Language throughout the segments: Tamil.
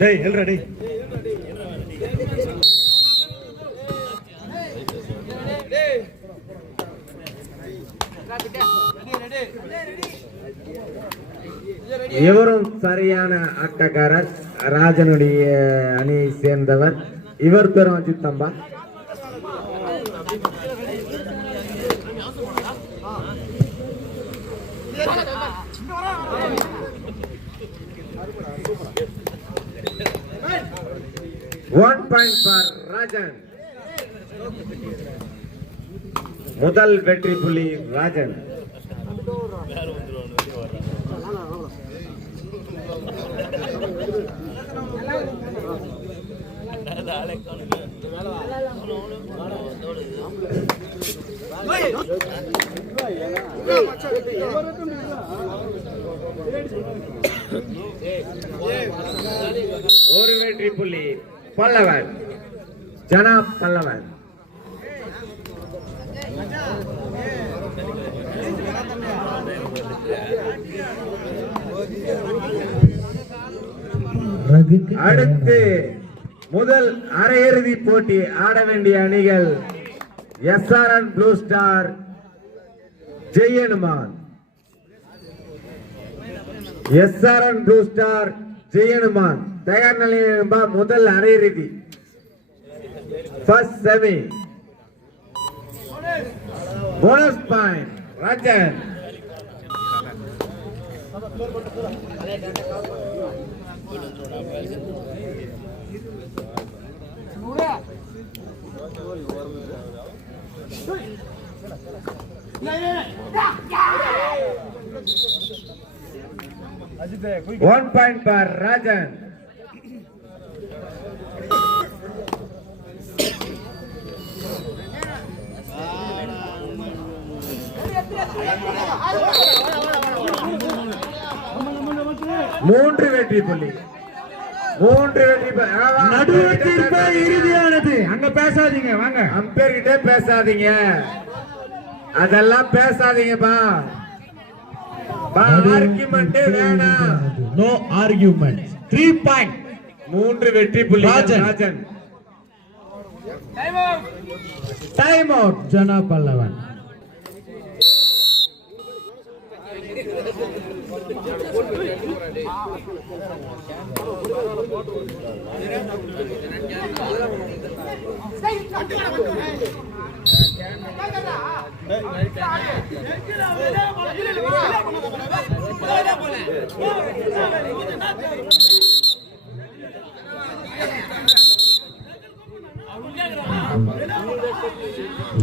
டேய் எல்ரா டேய். இவரும் சரியான ஆட்டக்காரர். ராஜனுடைய அணியை சேர்ந்தவர். இவர் பேரும் Ajith Thamba one point for Rajan முதல் வெற்றி புள்ளி ராஜன் ஒரு வெற்றி புள்ளி பல்லவன். ஜனா பல்லவன். அடுத்து முதல் அரையிறுதி போட்டி ஆட வேண்டிய அணிகள் எஸ்ஆர்என் ப்ளூ ஸ்டார் ஜெயனுமான் எஸ்ஆர்என் ப்ளூ ஸ்டார் ஜெயனுமான் தயார் நிலையில் முதல் அரையிறுதி. First semi bonus point Rajan one point for Rajan மூன்று வெற்றி புள்ளி. மூன்று வெற்றி நடுவர் தீர்ப்பு இறுதியானது. அங்க பேசாதீங்க வாங்க. அம்பேர் கிட்ட பேசாதீங்க. அதெல்லாம் பேசாதீங்கப்பா. பா ஆர்குமெண்ட் வேணாம். நோ ஆர்கியூமெண்ட் த்ரீ பாயிண்ட் மூன்று வெற்றி புள்ளி. Rajan. Rajan. Time out Jana Pallavan.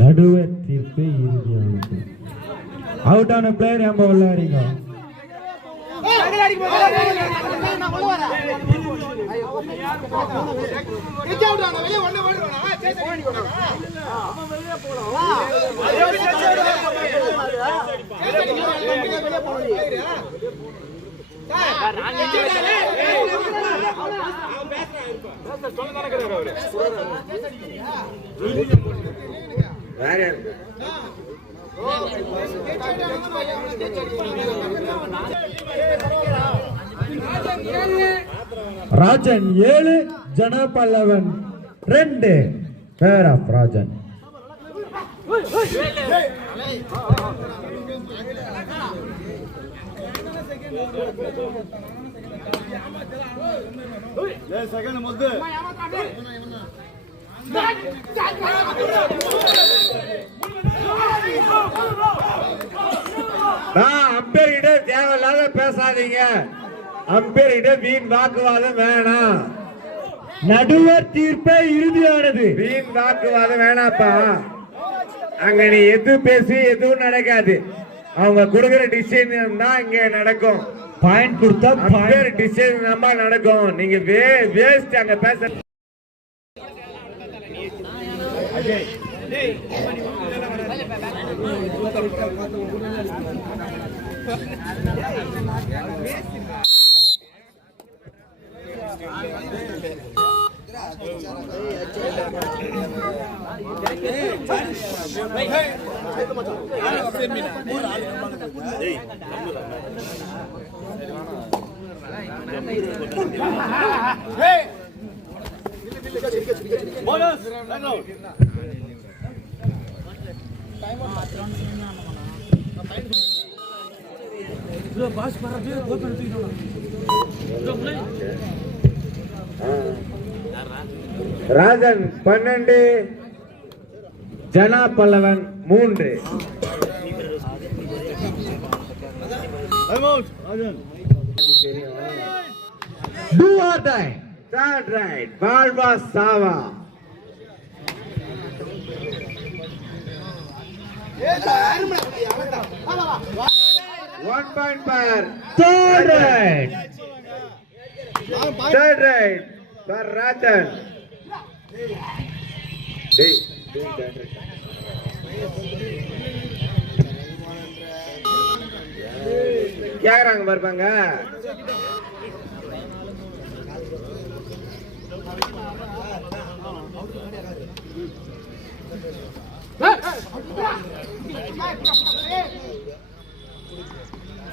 நடுவத்திற்கு இறுதியானது அவுட் ஆன பிளேயர் நம்ம விளையாடுங்க வேற யாருக்கு ராஜன் ஏழு ஜன பல்லவன் ரெண்டு பேர் ஆஃப் ராஜன் நான் அம்பேர் கிட்ட தேவையில்லாத பேசாதீங்க. அம்பேர் கிட்ட வீண் வாக்குவாதம் வேணாம். நடுவர் தீர்ப்பே இறுதியானது. வீண் வாக்குவாதம் வேணாப்பா. அங்க நீ எது பேசி எதுவும் நடக்காது. அவங்க கொடுக்குற டிசிஷன் தான் இங்க நடக்கும். பாயிண்ட் கொடுத்தா டிசிஷன் நம்ம நடக்கும். நீங்க வேஸ்ட் அங்க பேச బోనస్ టైం మాత్రం ராஜன் பன்னெண்டு ஜனா பல்லவன் மூன்று do or die third raid வாழ்வா சாவா one point for third raid third raid for Rajan டேய் டேய் third right. கேக்குறாங்க பாருப்பாங்க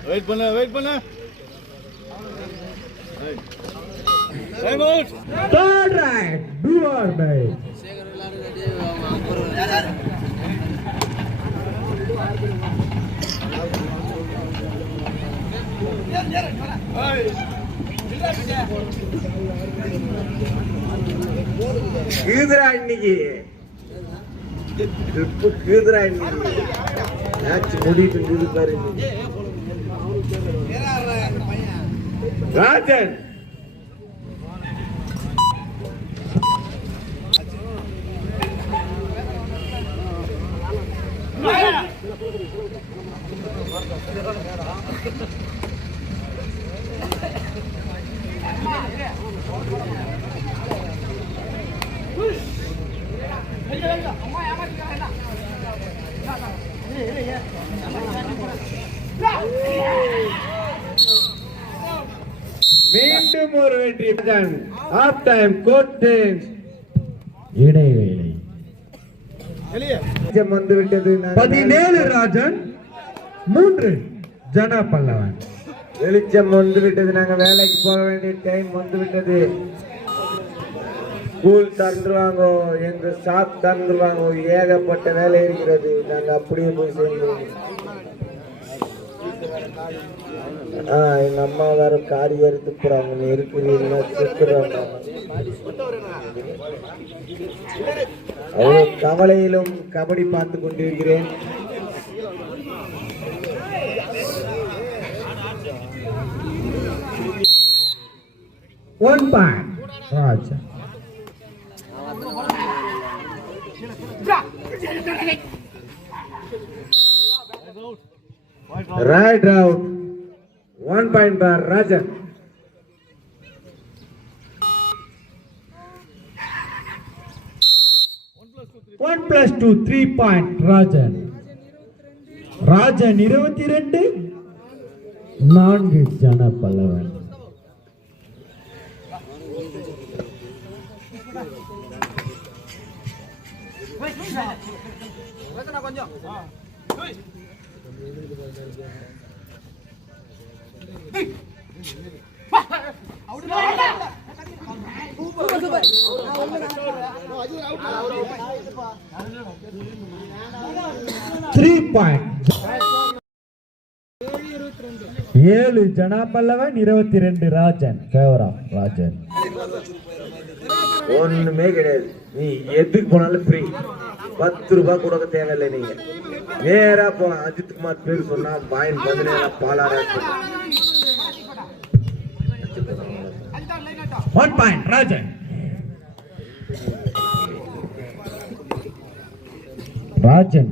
வெயிட் பண்ணு வெயிட் பண்ணு time out third raid do or die கீதுரா இன்னைக்கு. ட்ரிப்பு கீதுரா மேட்ச் முடிட்டு இருக்குது பாரு ராஜன் Thank you. வெற்றி ஆஃப் டைம் கோட் இடைவேளை. வந்து விட்டது நாங்கள் பதினேழு ராஜன் மூன்று ஜனா பல்லவன். வெளிச்சம் வந்து விட்டது நாங்க வேலைக்கு போக வேண்டிய டைம் வந்து விட்டது ஸ்கூல் திறந்துருவாங்க எங்க ஷாப் திறந்துருவாங்க ஏகப்பட்ட வேலை இருக்கிறது. நாங்க அப்படியே போய் சேர்ந்தோம். ஆ எங்க அம்மா வேற காரி எடுத்து போறாங்க. நீ இருக்கிறீங்கன்னா அவ்வளவு கவலையிலும் கபடி பார்த்து கொண்டிருக்கிறேன். One point Rajan Right out. One point by Rajan. One plus two three point Rajan Rajan இருபத்தி ரெண்டு நான்கு ஜன பல்லவன் த்ரீ பாயிண்ட் ஏழு ஜனா பல்லவன் இருபத்தி ரெண்டு ராஜன் ஃபேவரா ராஜன். ஒண்ணுமே கிடையாது. நீ எதுக்கு போனாலும் ஃப்ரீ பத்து ரூபாய் கொடுக்க தேவையில்லை நீங்க. நேரா போ. அஜித் குமார் பேர் சொன்னா பாயின் பதினேழு பாலாரா ஒன் பாயிண்ட் ராஜன். ராஜன்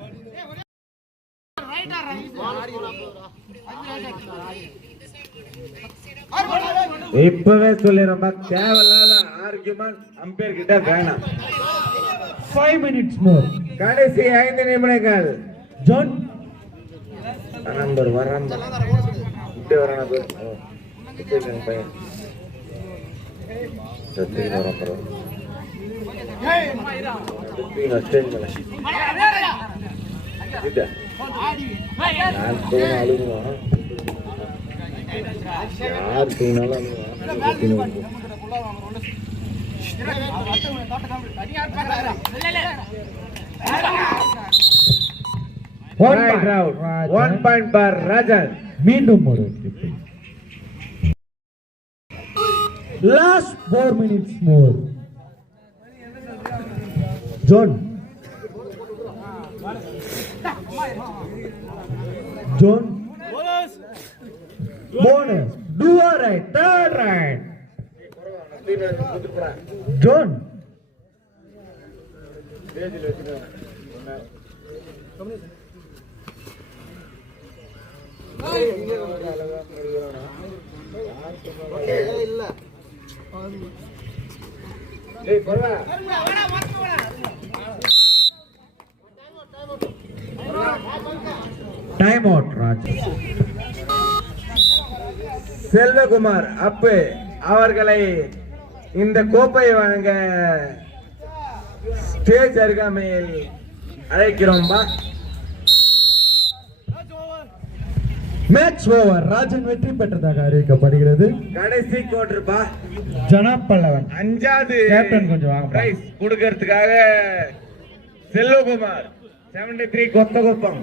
இப்பவே சொல்லிடுறேன்பா தேவையில்லாத ஆர்குமெண்ட் அம்பேர் கிட்ட வேணாம். ஃபைவ் மினிட்ஸ் மோர் கடைசி ஐந்து நிமிடங்கள். ஜான் நம்பர் வராம இப்படி வரான பேர் ஓ, இப்படி இருக்காங்க பையன் சத்தியம் வர போறோம் ஸ்டேஜ் மேல இதா. நான் தூண் அழுகுவான் யார் தூணாலும் அழுகுவான் one one point for Rajan மீண்டும் ஒரு லாஸ்ட் ஃபோர் மினிட்ஸ் மோர் ஜோன் ஜோன் Bonus. Bonus do raid third raid zone time out Raj Selvakumar Appu அவர்களை இந்த கோப்பை வழங்க ஸ்டேஜ் அருகாமையில் அழைக்கிறோம்பா. மேட்ச் ஓவர் ராஜன் வெற்றி பெற்றதாக அறிவிக்கப்படுகிறது. கடைசி கோட்டுப்பா ஜனாப் பல்லவன். அஞ்சாவது Captain கொஞ்சம் வாங்கப்பா. பிரைஸ் கொடுக்கறதுக்காக செல்வகுமார் செவன்டி த்ரீ கொத்தகுப்பம்